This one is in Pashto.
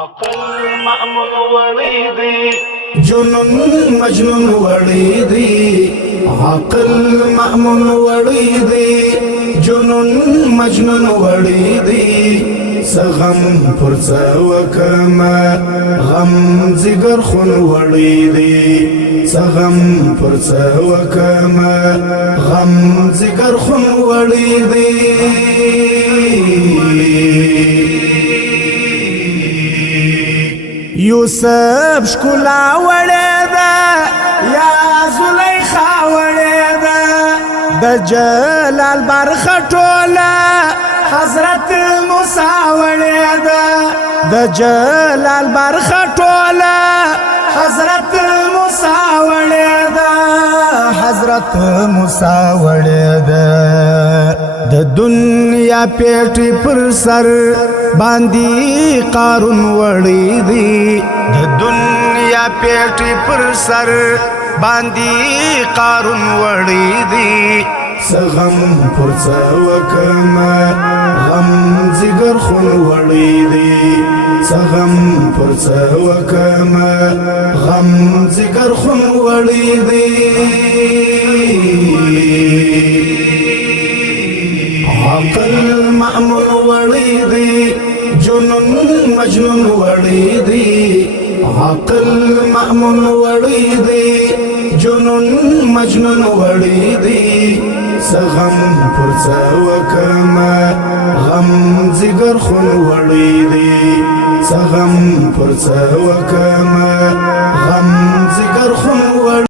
عقل مأمون وريدي جنون مجنون وريدي عقل مأمون وريدي جنون مجنون وريدي سغم پرڅ وکما غم زګر خون وړیدي سغم پرڅ وکما غم زګر خون وړیدي یوسف شکلا وړیدا یا زلیخا وړیدا د جلال برخه ټوله حضرت موسی وړیدا د جلال برخه ټوله حضرت موسی وړیدا حضرت موسی وړیدا د دنیا پیټي پر سر باندې قارون وړیدي د دنیا پیټي پر سر باندې قارون وړیدي سغم پرڅ وکما غم زګر خون وړیدي سغم پرڅ وکما غم زګر خون وړیدي عقل مأمون وړیدي جنون مجنون وړیدي عقل مأمون وړیدي جنون مجنون وړیدي سغم پرڅ وکما غم زګر خون وړیدي سغم پرڅ وکما غم